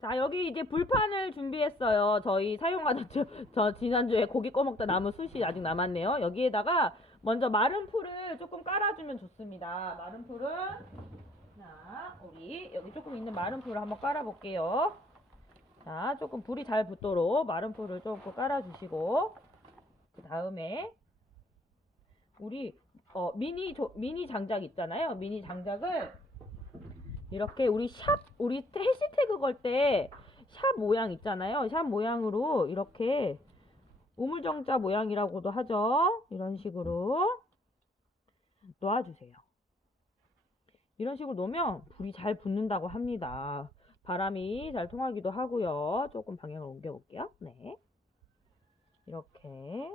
자, 여기 이제 불판을 준비했어요. 저희 사용하던 저 지난주에 고기 꺼먹다 남은 숯이 아직 남았네요. 여기에다가 먼저 마른 풀을 조금 깔아주면 좋습니다. 마른 풀은 자, 우리 여기 조금 있는 마른 풀을 한번 깔아볼게요. 자, 조금 불이 잘 붙도록 마른 풀을 조금 깔아주시고 그 다음에 우리 미니 장작 있잖아요. 미니 장작을 이렇게 우리 해시태그 걸 때 샵 모양 있잖아요. 샵 모양으로 이렇게 우물정자 모양이라고도 하죠. 이런 식으로 놓아주세요. 이런 식으로 놓으면 불이 잘 붙는다고 합니다. 바람이 잘 통하기도 하고요. 조금 방향을 옮겨볼게요. 네. 이렇게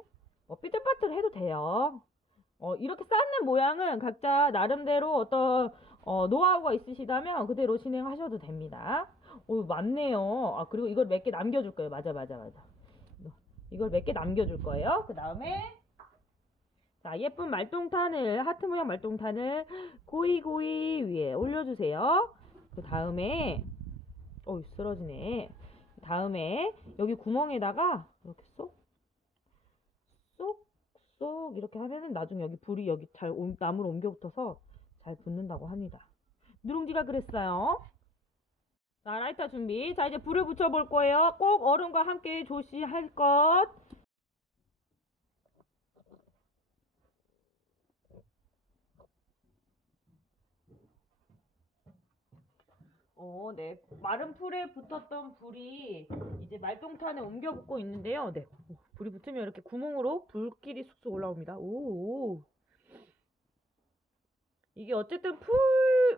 삐뚤빠뚤 해도 돼요. 이렇게 쌓는 모양은 각자 나름대로 어떤 노하우가 있으시다면 그대로 진행하셔도 됩니다. 오, 맞네요. 아, 그리고 이걸 몇 개 남겨줄 거예요. 맞아. 이걸 몇 개 남겨줄 거예요. 그 다음에 자, 예쁜 말똥탄을, 하트 모양 말똥탄을 고이고이 위에 올려주세요. 그 다음에 쓰러지네. 다음에 여기 구멍에다가 이렇게 쏙 이렇게 하면은 나중에 여기 불이 여기 잘 나무로 옮겨 붙어서 잘 붙는다고 합니다. 누룽지가 그랬어요. 자, 라이터 준비. 자, 이제 불을 붙여볼 거예요. 꼭 얼음과 함께 조시할 것. 네. 마른 풀에 붙었던 불이 이제 말똥탄에 옮겨 붙고 있는데요. 네. 불이 붙으면 이렇게 구멍으로 불길이 쑥쑥 올라옵니다. 오. 이게 어쨌든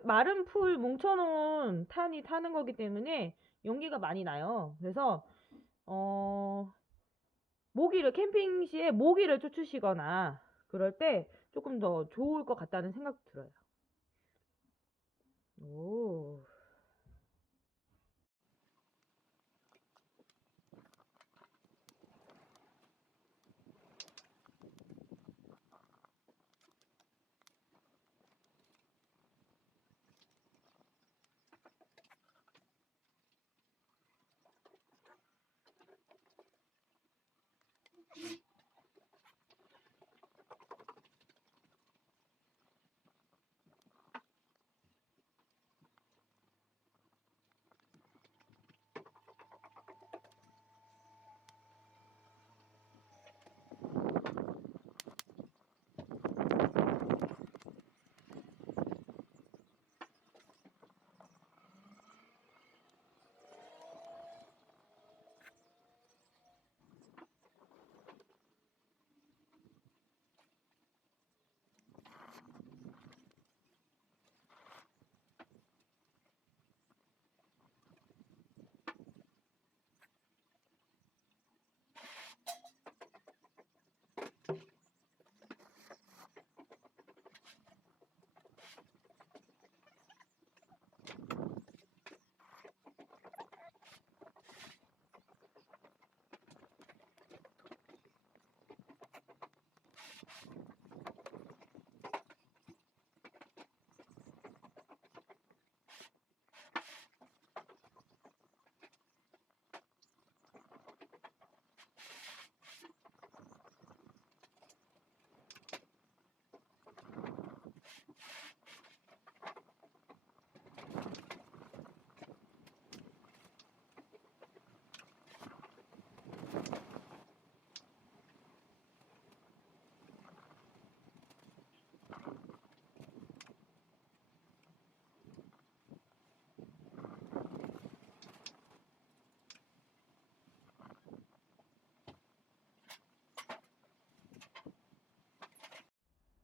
마른 풀 뭉쳐놓은 탄이 타는 거기 때문에 연기가 많이 나요. 그래서, 캠핑 시에 모기를 쫓으시거나 그럴 때 조금 더 좋을 것 같다는 생각도 들어요. 오.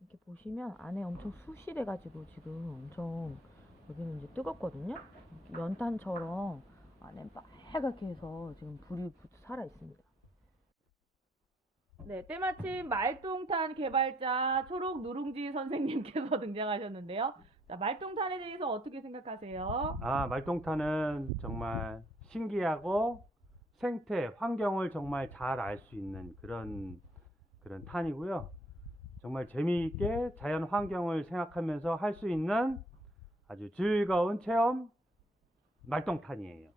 이렇게 보시면 안에 엄청 숯이 돼가지고 지금 엄청 여기는 이제 뜨겁거든요. 연탄처럼 안에 빨갛게 해서 지금 불이 살아 있습니다. 네, 때마침 말똥탄 개발자 초록 누룽지 선생님께서 등장하셨는데요. 자, 말똥탄에 대해서 어떻게 생각하세요? 말똥탄은 정말 신기하고 생태, 환경을 정말 잘 알 수 있는 그런 탄이고요. 정말 재미있게 자연 환경을 생각하면서 할 수 있는 아주 즐거운 체험 말똥탄이에요.